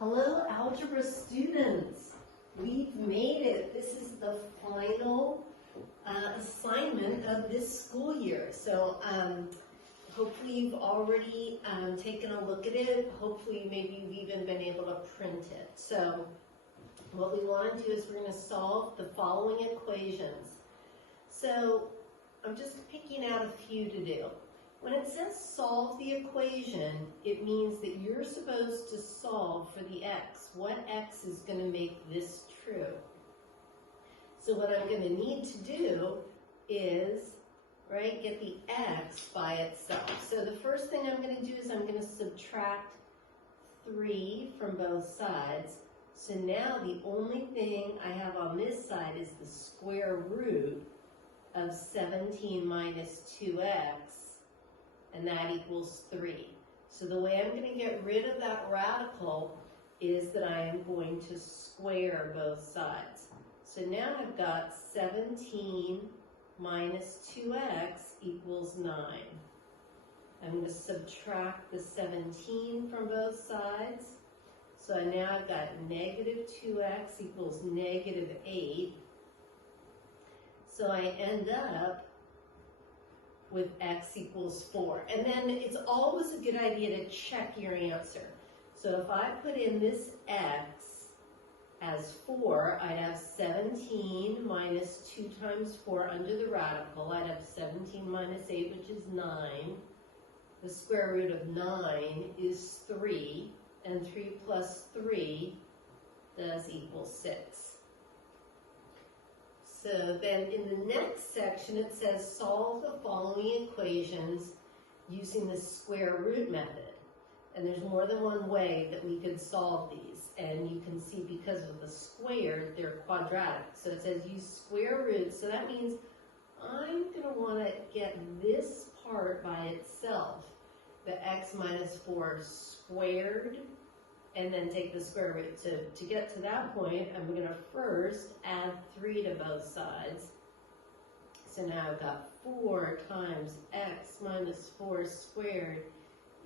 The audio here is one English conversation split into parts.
Hello, Algebra students. We've made it. This is the final assignment of this school year. So hopefully you've already taken a look at it. Hopefully maybe you've even been able to print it. So what we want to do is we're going to solve the following equations. So I'm just picking out a few to do. When it says solve the equation, it means that you're supposed to solve for the x. What x is going to make this true? So what I'm going to need to do is, get the x by itself. So the first thing I'm going to do is I'm going to subtract 3 from both sides. So now the only thing I have on this side is the square root of 17 minus 2x. And that equals 3. So the way I'm going to get rid of that radical is that I am going to square both sides. So now I've got 17 minus 2x equals 9. I'm going to subtract the 17 from both sides. So now I've got negative 2x equals negative 8. So I end up with x equals 4. And then it's always a good idea to check your answer. So if I put in this x as 4, I'd have 17 minus 2 times 4 under the radical. I'd have 17 minus 8, which is 9. The square root of 9 is 3, and 3 plus 3 does equal 6. So then in the next section it says solve the following equations using the square root method. And there's more than one way that we could solve these. And you can see because of the squared, they're quadratic. So it says use square roots. So that means I'm going to want to get this part by itself, the x minus 4 squared, and then take the square root. So to get to that point, I'm going to first add 3 to both sides. So now I've got 4 times x minus 4 squared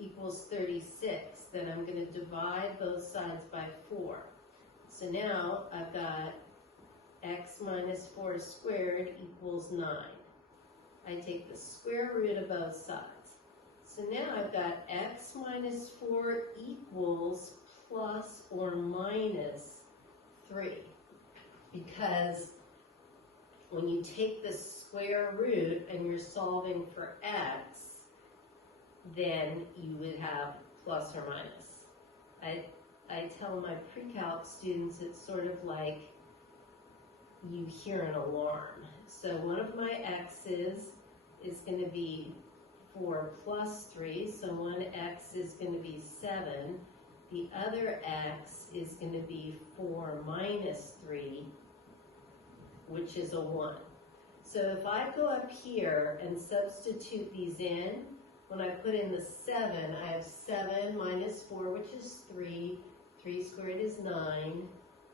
equals 36. Then I'm going to divide both sides by 4. So now I've got x minus 4 squared equals 9. I take the square root of both sides. So now I've got x minus 4 equals plus or minus 3, because when you take the square root and you're solving for x, then you would have plus or minus. I tell my pre-calc students it's sort of like you hear an alarm. So one of my x's is going to be 4 plus 3, so one x is going to be 7. The other x is going to be 4 minus 3, which is a 1. So if I go up here and substitute these in, when I put in the 7, I have 7 minus 4, which is 3. 3 squared is 9.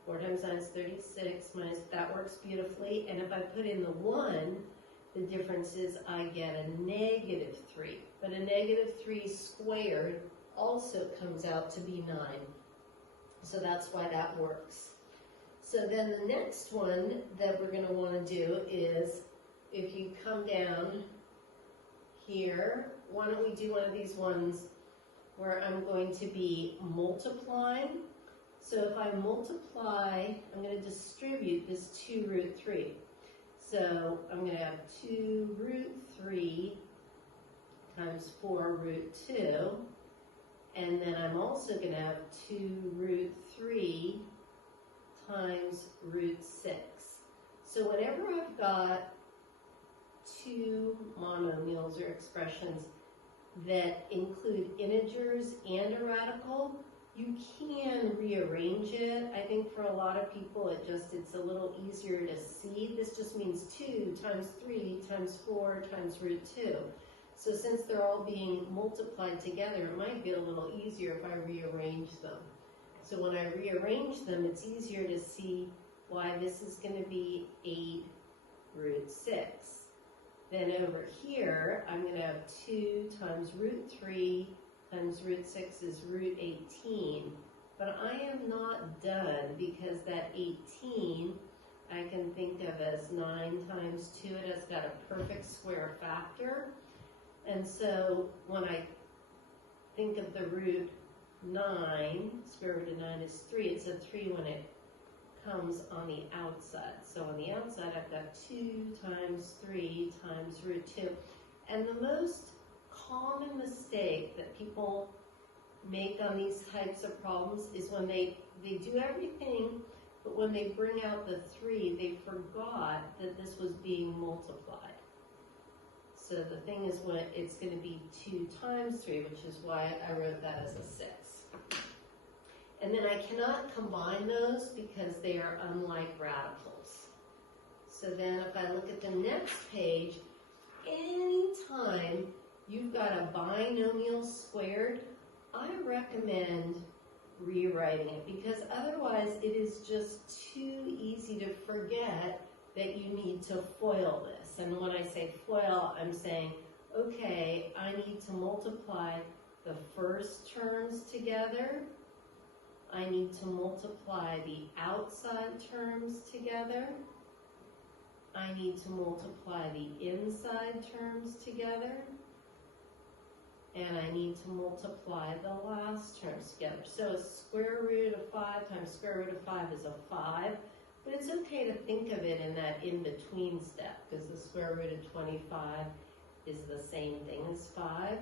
4 times 9 is 36. That works beautifully. And if I put in the 1, the difference is I get a negative 3. But a negative 3 squared also comes out to be 9. So that's why that works. So then the next one that we're going to want to do is, if you come down here, why don't we do one of these ones where I'm going to be multiplying. So if I multiply, I'm going to distribute this 2 root 3. So I'm going to have 2 root 3 times 4 root 2. And then I'm also going to have 2 root 3 times root 6. So whenever I've got two monomials or expressions that include integers and a radical, you can rearrange it. I think for a lot of people it's a little easier to see. This just means 2 times 3 times 4 times root 2. So since they're all being multiplied together, it might get a little easier if I rearrange them. So when I rearrange them, it's easier to see why this is going to be 8 root 6. Then over here, I'm going to have 2 times root 3 times root 6 is root 18. But I am not done because that 18 I can think of as 9 times 2. It has got a perfect square factor. And so when I think of the root 9, square root of 9 is 3. It's a 3 when it comes on the outside. So on the outside, I've got 2 times 3 times root 2. And the most common mistake that people make on these types of problems is when they do everything, but when they bring out the 3, they forgot that this was being multiplied. So the thing is, when it's going to be 2 times 3, which is why I wrote that as a 6. And then I cannot combine those because they are unlike radicals. So then if I look at the next page, anytime you've got a binomial squared, I recommend rewriting it because otherwise it is just too easy to forget that you need to FOIL this. And when I say FOIL, I'm saying, okay, I need to multiply the first terms together. I need to multiply the outside terms together. I need to multiply the inside terms together. And I need to multiply the last terms together. So square root of 5 times square root of 5 is a 5. But it's okay to think of it in that in-between step because the square root of 25 is the same thing as 5.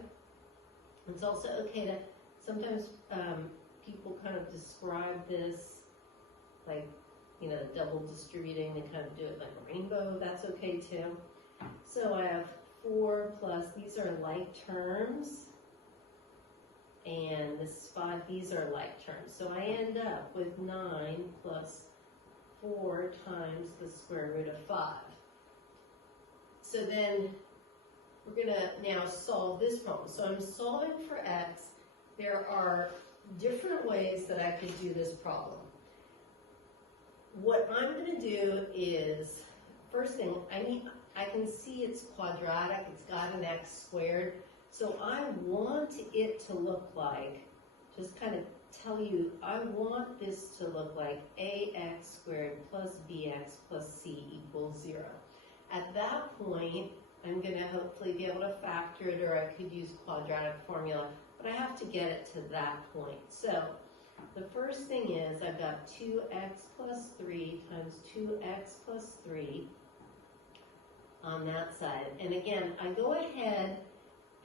It's also okay to sometimes people kind of describe this like, you know, double distributing. They kind of do it like a rainbow. That's okay too. So I have 4 plus, these are like terms, and this is 5, these are like terms. So I end up with 9 plus 4 times the square root of 5. So then we're going to now solve this problem. So I'm solving for x. There are different ways that I could do this problem. What I'm going to do is, first thing, I can see it's quadratic, it's got an x squared, so I want it to look like, just kind of tell you, I want this to look like ax squared plus bx plus c equals 0. At that point, I'm going to hopefully be able to factor it, or I could use quadratic formula, but I have to get it to that point. So the first thing is I've got 2x plus 3 times 2x plus 3 on that side. And again, I go ahead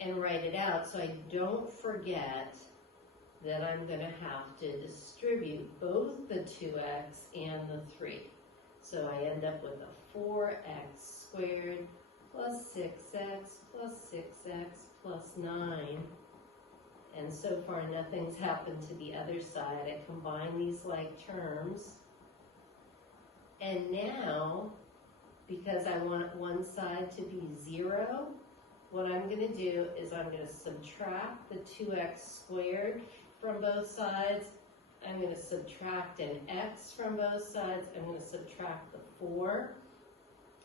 and write it out so I don't forget that I'm going to have to distribute both the 2x and the 3. So I end up with a 4x squared plus 6x plus 6x plus 9. And so far nothing's happened to the other side. I combine these like terms. And now, because I want one side to be 0, what I'm going to do is I'm going to subtract the 2x squared from both sides. I'm going to subtract an x from both sides. I'm going to subtract the 4.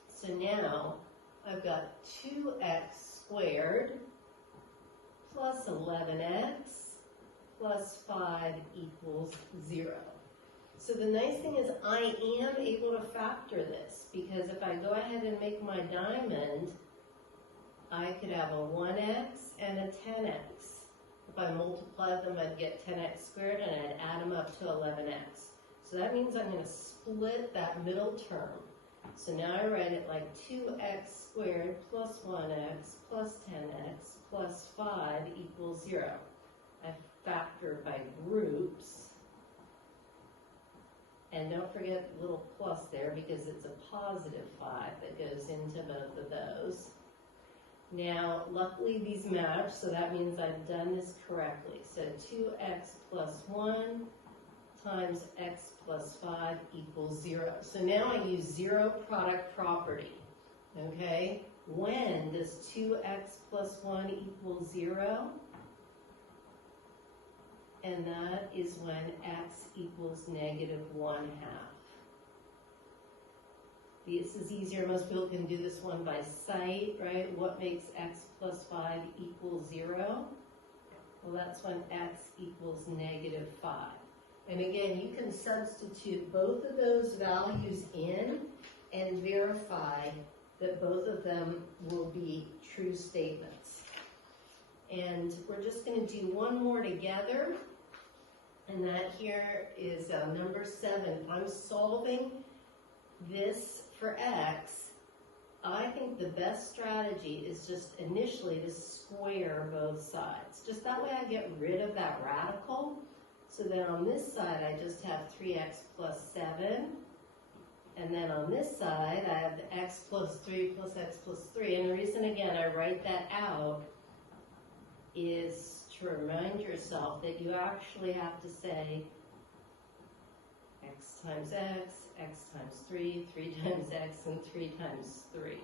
So now I've got 2x squared plus 11x plus 5 equals 0. So the nice thing is I am able to factor this, because if I go ahead and make my diamond, I could have a 1x and a 10x. If I multiplied them, I'd get 10x squared, and I'd add them up to 11x. So that means I'm going to split that middle term. So now I write it like 2x squared plus 1x plus 10x plus 5 equals 0. I factor by groups. And don't forget the little plus there, because it's a positive 5 that goes into both of those. Now, luckily these match, so that means I've done this correctly. So 2x plus 1 times x plus 5 equals 0. So now I use zero product property. Okay? When does 2x plus 1 equal 0? And that is when x equals negative 1/2. This is easier. Most people can do this one by sight, right? What makes x plus 5 equal 0? Well, that's when x equals negative 5. And again, you can substitute both of those values in and verify that both of them will be true statements. And we're just going to do one more together, and that here is number 7. If I'm solving this for x, I think the best strategy is just initially to square both sides. Just that way I get rid of that radical. So then on this side I just have 3x plus 7. And then on this side I have the x plus 3 plus x plus 3. And the reason again I write that out is to remind yourself that you actually have to say x times x, x times 3, 3 times x, and 3 times 3.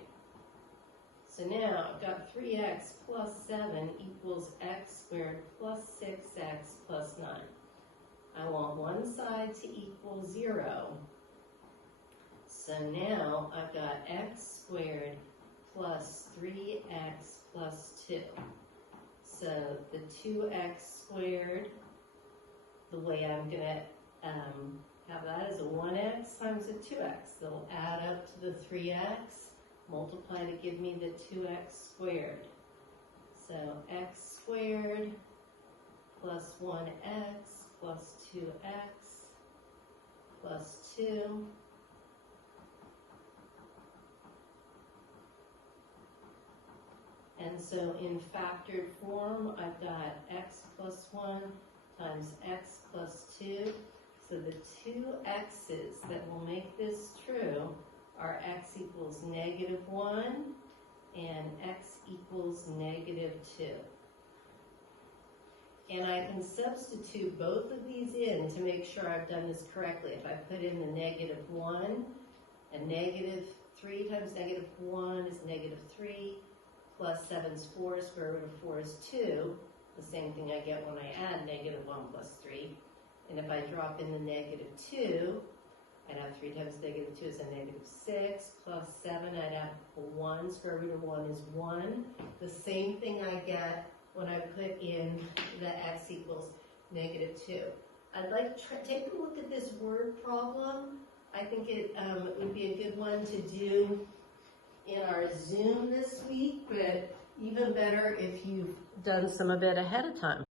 So now I've got 3x plus 7 equals x squared plus 6x plus 9. I want one side to equal 0. So now I've got x squared plus 3x plus 2. So the 2x squared, the way I'm going to have that is a 1x times a 2x. They'll add up to the 3x, multiply to give me the 2x squared. So x squared plus 1x plus 2x plus 2. And so in factored form, I've got x plus 1 times x plus 2. So the two x's that will make this true are x equals -1 and x equals -2. And I can substitute both of these in to make sure I've done this correctly. If I put in the -1, and -3 times -1 is -3, plus 7 is 4, square root of 4 is 2, the same thing I get when I add -1 plus 3. And if I drop in the -2, I'd have 3 times -2 is a -6, plus 7, I'd have 1, square root of 1 is 1. The same thing I get when I put in the x equals -2. I'd like to take a look at this word problem. I think it would be a good one to do in our Zoom this week, but even better if you've done some of it ahead of time.